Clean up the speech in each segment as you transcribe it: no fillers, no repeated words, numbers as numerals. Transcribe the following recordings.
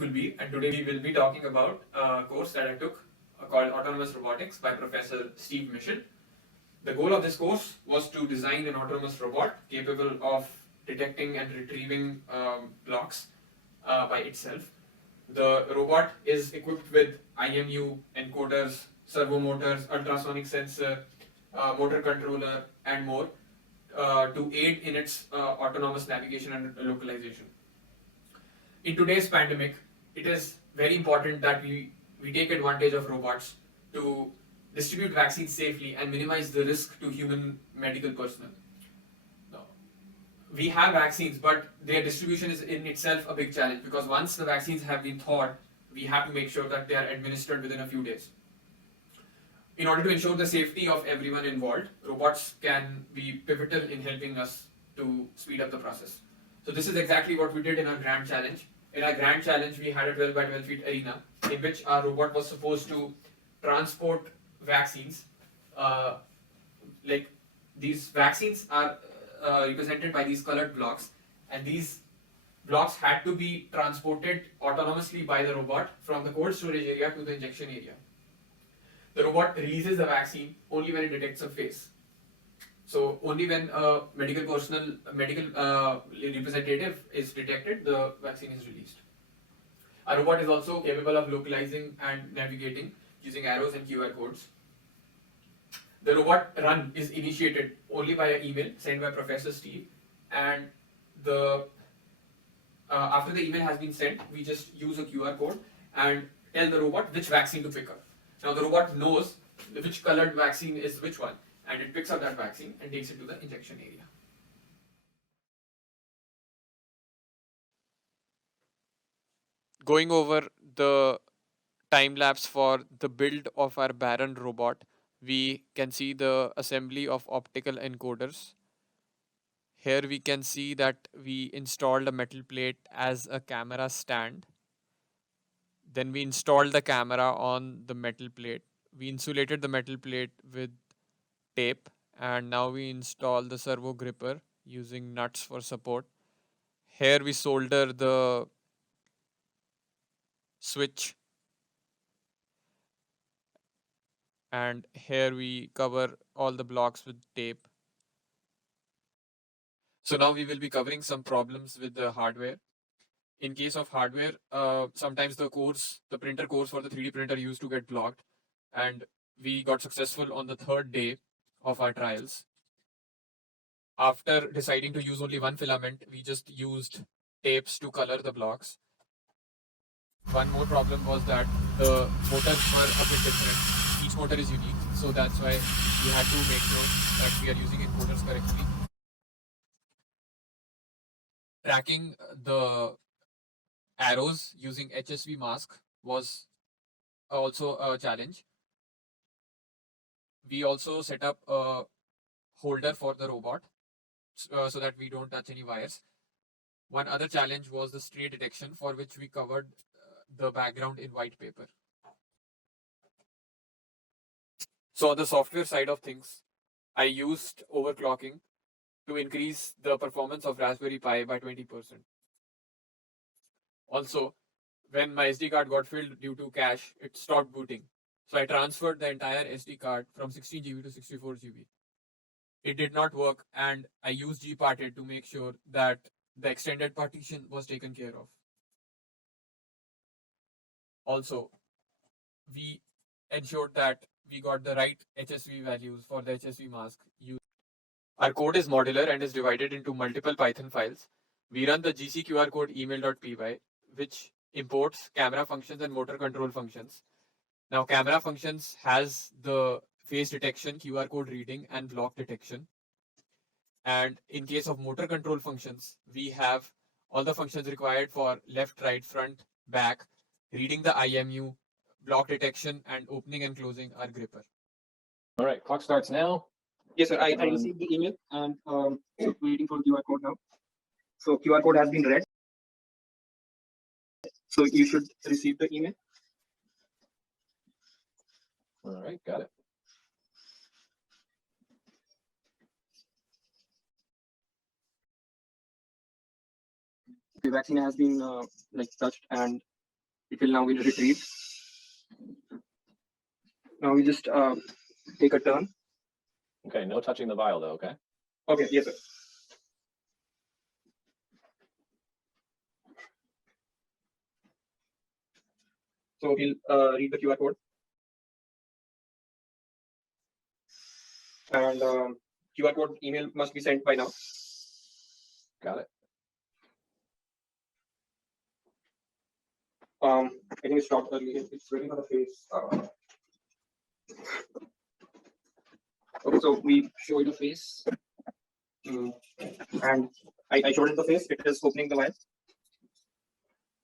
Kulbir, and today we will be talking about a course that I took called Autonomous Robotics by Professor Steve Mission. The goal of this course was to design an autonomous robot capable of detecting and retrieving blocks by itself. The robot is equipped with IMU encoders, servo motors, ultrasonic sensor, motor controller, and more to aid in its autonomous navigation and localization. In today's pandemic, it is very important that we take advantage of robots to distribute vaccines safely and minimize the risk to human medical personnel. Now, we have vaccines, but their distribution is in itself a big challenge because once the vaccines have been thawed, we have to make sure that they are administered within a few days. In order to ensure the safety of everyone involved, robots can be pivotal in helping us to speed up the process. So this is exactly what we did in our grand challenge. In our grand challenge, we had a 12 by 12 feet arena in which our robot was supposed to transport vaccines. Like these vaccines are represented by these colored blocks, and these blocks had to be transported autonomously by the robot from the cold storage area to the injection area. The robot releases the vaccine only when it detects a face. So only when a medical representative is detected, the vaccine is released. Our robot is also capable of localizing and navigating using arrows and QR codes. The robot run is initiated only by an email sent by Professor Steve, and after the email has been sent, we just use a QR code and tell the robot which vaccine to pick up. Now the robot knows which colored vaccine is which one, and it picks up that vaccine and takes it to the injection area. Going over the time lapse for the build of our Baron robot, we can see the assembly of optical encoders. Here we can see that we installed a metal plate as a camera stand. Then we installed the camera on the metal plate. We insulated the metal plate with tape, and now we install the servo gripper using nuts for support. Here we solder the switch, and here we cover all the blocks with tape. So now we will be covering some problems with the hardware. In case of hardware, sometimes the printer cores for the 3D printer used to get blocked, and we got successful on the third day of our trials. After deciding to use only one filament, we just used tapes to color the blocks. One more problem was that the motors were a bit different. Each motor is unique, so that's why we had to make sure that we are using encoders correctly. Tracking the arrows using HSV mask was also a challenge. We also set up a holder for the robot so that we don't touch any wires. One other challenge was the stray detection, for which we covered the background in white paper. So on the software side of things, I used overclocking to increase the performance of Raspberry Pi by 20%. Also, when my SD card got filled due to cache, it stopped booting. So I transferred the entire SD card from 16 GB to 64 GB. It did not work, and I used gparted to make sure that the extended partition was taken care of. Also, we ensured that we got the right HSV values for the HSV mask used. Our code is modular and is divided into multiple Python files. We run the gcqr code email.py, which imports camera functions and motor control functions. Now, camera functions has the face detection, QR code reading, and block detection. And in case of motor control functions, we have all the functions required for left, right, front, back, reading the IMU, block detection, and opening and closing our gripper. All right, clock starts now. Yes, sir. I received the email and waiting for QR code now. So QR code has been read. So you should receive the email. All right, got it. The vaccine has been touched, and it will now be retrieved. Now we just take a turn. Okay, no touching the vial though, okay? Okay, yes, sir. So he'll read the QR code. And QR code email must be sent by now. Got it. I think it stopped early. It's waiting for the face. Okay, so we show you the face. And I showed it the face. It is opening the vial.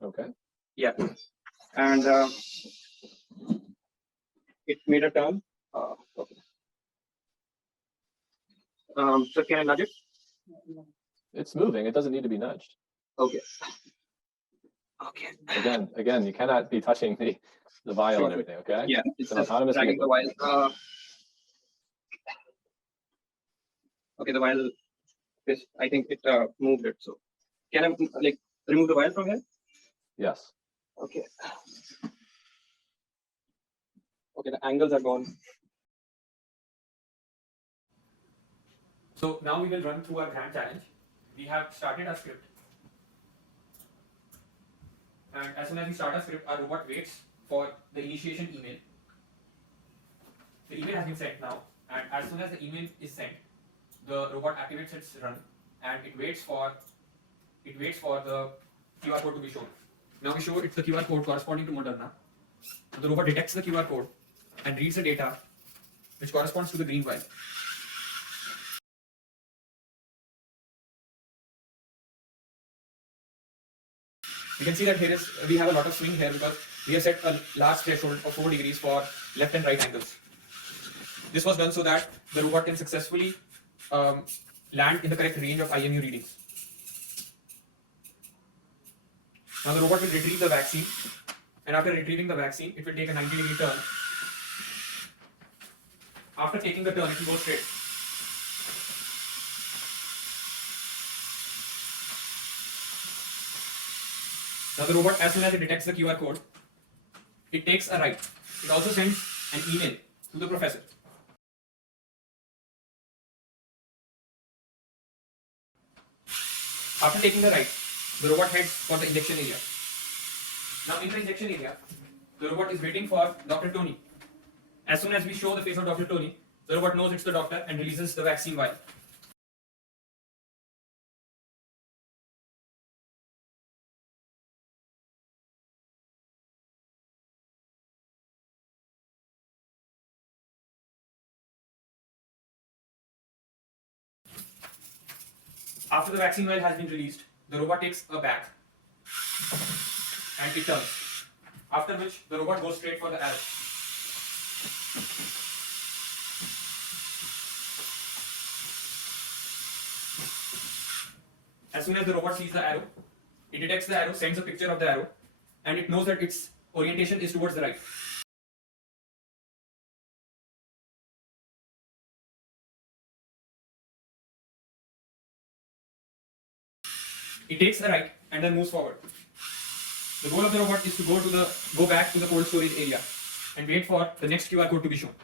Okay. Yeah. And it made a turn. Okay. So can I nudge it? It's moving. It doesn't need to be nudged. Okay. Okay. Again, you cannot be touching the vial Sure. and everything, okay? Yeah, It's it's an just autonomous dragging the vehicle. vial. Okay, the vial is, I think it moved it. So can I like remove the vial from here? Yes. Okay. Okay, the angles are gone. So now we will run through our grand challenge. We have started our script. And as soon as we start our script, our robot waits for the initiation email. The email has been sent now, and as soon as the email is sent, the robot activates its run, and it waits for the QR code to be shown. Now we show it's the QR code corresponding to Moderna. So the robot detects the QR code and reads the data which corresponds to the green vial. You can see that we have a lot of swing here because we have set a large threshold of 4 degrees for left and right angles. This was done so that the robot can successfully land in the correct range of IMU readings. Now the robot will retrieve the vaccine, and after retrieving the vaccine, it will take a 90-degree turn. After taking the turn, it will go straight. Now the robot, as soon as it detects the QR code, it takes a right. It also sends an email to the professor. After taking the right, the robot heads for the injection area. Now in the injection area, the robot is waiting for Dr. Tony. As soon as we show the face of Dr. Tony, the robot knows it's the doctor and releases the vaccine vial. After the vaccine vial has been released, the robot takes a back and it turns. After which, the robot goes straight for the arrow. As soon as the robot sees the arrow, it detects the arrow, sends a picture of the arrow, and it knows that its orientation is towards the right. It takes a right and then moves forward. The goal of the robot is to go back to the cold storage area and wait for the next QR code to be shown.